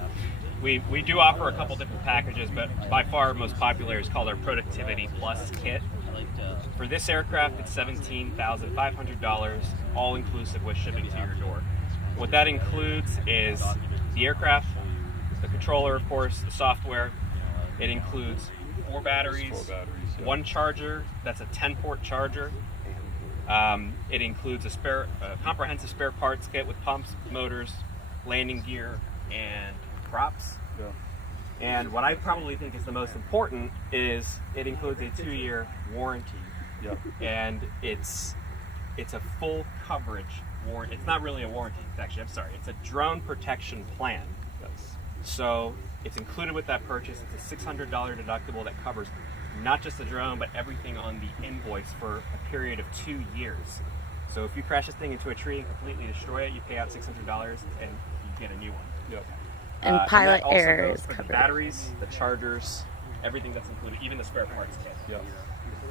we do offer a couple different packages, but by far most popular is called our Productivity Plus kit. For this aircraft, it's $17,500, all inclusive with shipping to your door. What that includes is the aircraft, the controller, of course, the software. It includes 4 batteries, 1 charger. That's a 10-port charger. It includes a comprehensive spare parts kit with pumps, motors, landing gear, and props. Yeah. And what I probably think is the most important is it includes a 2-year warranty. Yeah. And it's a full coverage warranty. It's not really a warranty, it's a drone protection plan. Yes. So it's included with that purchase. It's a $600 deductible that covers not just the drone, but everything on the invoice for a period of 2 years. So if you crash this thing into a tree and completely destroy it, you pay out $600 and you get a new one. Yep. And that pilot also error goes is for the covered. batteries, the chargers, everything that's included, even the spare parts kit. Yeah.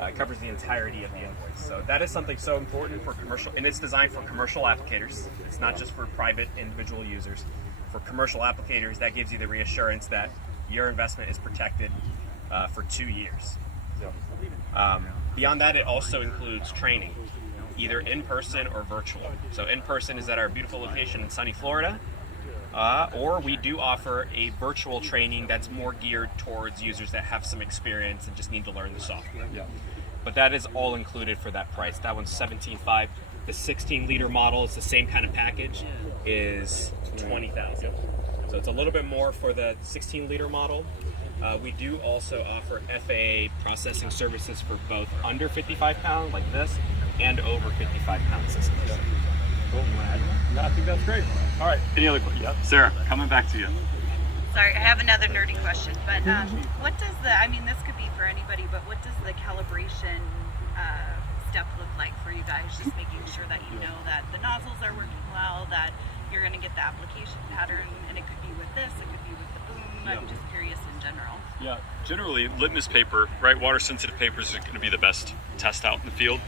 It covers the entirety of the invoice. So that is something so important for commercial, and it's designed for commercial applicators. It's not just for private individual users. For commercial applicators, that gives you the reassurance that your investment is protected for 2 years. Beyond that, it also includes training, either in person or virtual. So in person is at our beautiful location in sunny Florida, or we do offer a virtual training that's more geared towards users that have some experience and just need to learn the software. Yeah. But that is all included for that price. That one's $17,500. The 16-liter model is the same kind of package, is $20,000. So it's a little bit more for the 16-liter model. We do also offer FAA processing services for both under 55 pounds, like this, and over 55 pound systems. Yeah. Cool. No, I think that's great. All right. Any other questions? Yep. Sarah, coming back to you. Sorry, I have another nerdy question, but what does this could be for anybody, but what does the calibration step look like for you guys? Just making sure that you know that the nozzles are working well, that you're going to get the application pattern, and it could be with this, it could be with the boom. I'm just curious in general. Yeah, generally litmus paper, right? Water sensitive papers are going to be the best test out in the field.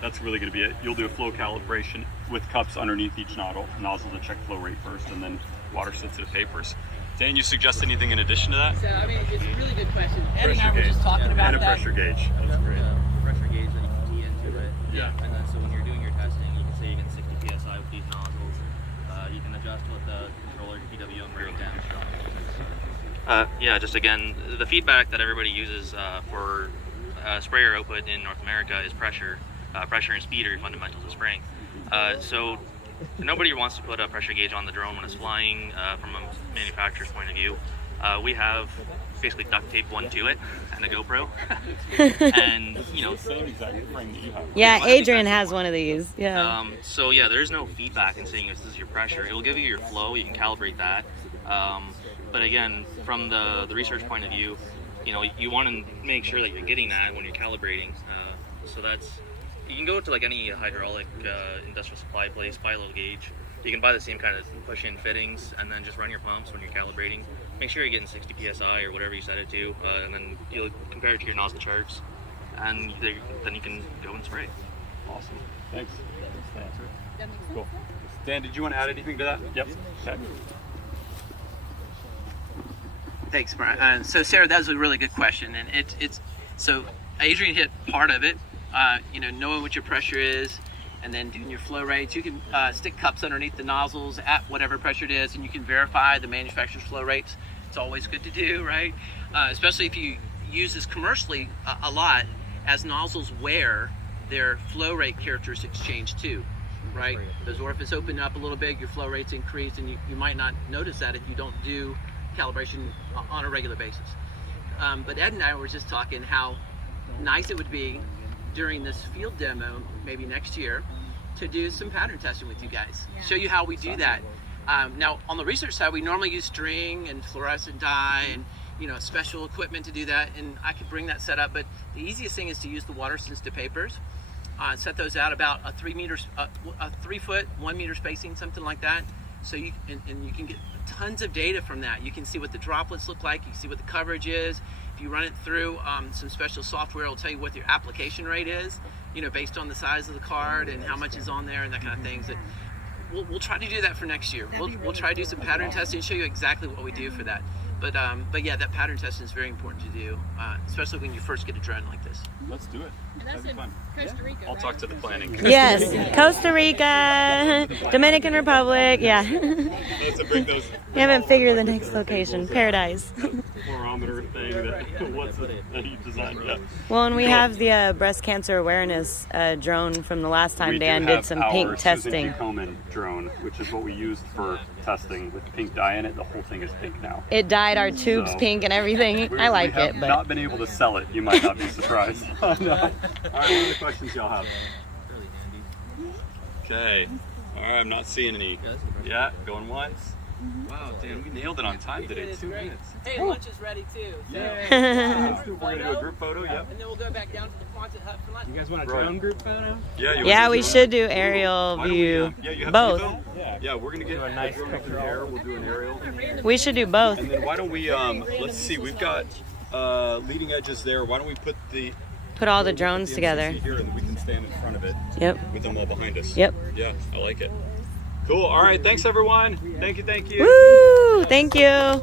That's really going to be it. You'll do a flow calibration with cups underneath each nozzle to check flow rate first, and then water sensitive papers. Dan, you suggest anything in addition to that? So, I mean, it's a really good question. Ed and Pressure I were just gauge. talking about And a that. pressure gauge. That's great. Pressure gauge that you can key into it. Yeah. And then so when you're doing your testing, you can say you get 60 psi with these nozzles. You can adjust what the controller PWM breakdown. Yeah, just again, the feedback that everybody uses for sprayer output in North America is pressure. Pressure and speed are your fundamentals of spraying. So nobody wants to put a pressure gauge on the drone when it's flying from a manufacturer's point of view. We have basically duct tape one to it and a GoPro. And, you know, Same exact frame that you have. Yeah, Adrian has one of these. Yeah. So yeah, there's no feedback in saying this is your pressure. It will give you your flow. You can calibrate that. But again, from the research point of view, you know, you want to make sure that you're getting that when you're calibrating. So that's, you can go to like any hydraulic industrial supply place, buy a little gauge. You can buy the same kind of push-in fittings, and then just run your pumps when you're calibrating. Make sure you're getting 60 psi or whatever you set it to, and then you'll compare it to your nozzle charts, and then you can go and spray. Awesome. Thanks. Cool. Dan, did you want to add anything to that? Yep. Okay. Thanks, Brian. So Sarah, that was a really good question, and it's so Adrian hit part of it. You know, knowing what your pressure is, and then doing your flow rates. You can stick cups underneath the nozzles at whatever pressure it is, and you can verify the manufacturer's flow rates. It's always good to do, right? Especially if you use this commercially a lot. As nozzles wear, their flow rate characteristics change too, right? Those orifices open up a little bit, your flow rates increase, and you might not notice that if you don't do calibration on a regular basis. But Ed and I were just talking how nice it would be during this field demo, maybe next year, to do some pattern testing with you guys. Show you how we do that. Now, on the research side, we normally use string and fluorescent dye and, you know, special equipment to do that, and I could bring that set up, but the easiest thing is to use the water sensitive papers. Set those out about a 3 foot, 1 meter spacing, something like that. So you can get tons of data from that. You can see what the droplets look like. You can see what the coverage is. If you run it through some special software, it'll tell you what your application rate is, you know, based on the size of the card and how much is on there and that kind of things. That we'll try to do that for next year. We'll try to do some pattern testing and show you exactly what we do for that. But yeah, that pattern testing is very important to do, especially when you first get a drone like this. Let's do it. And that's in Costa Rica, I'll talk to the planning. Yes, Costa Rica, Dominican Republic. Yeah. Let's bring those. We haven't figured the next location. Paradise. Fluorometer thing that you designed. Yeah. Well, and we have the breast cancer awareness drone from the last time Dan did some pink testing. Susan Buchanan drone, which is what we used for testing with pink dye in it. The whole thing is pink now. It dyed our tubes pink and everything. I like we have it, but not been able to sell it. You might not be surprised. No. All right, what other questions y'all have? Okay. All right, I'm not seeing any. Yeah, going once. Wow, Dan, we nailed it on time today. 2 minutes. Hey, lunch is ready too. So. Yeah. We're gonna do a group photo. Yep. And then we'll go back down to the Quonset hut for lunch. You guys want a drone group photo? Yeah. yeah, we should do aerial view. You have both. Yeah, we're gonna get a nice picture there. We'll do an aerial. We should do both. And then why don't we? Let's see. We've got leading edges there. Why don't we put all the drones together here, and we can stand in front of it. Yep. With them all behind us. Yep. Yeah, I like it. Cool. All right. Thanks, everyone. Thank you. Woo! Thank you.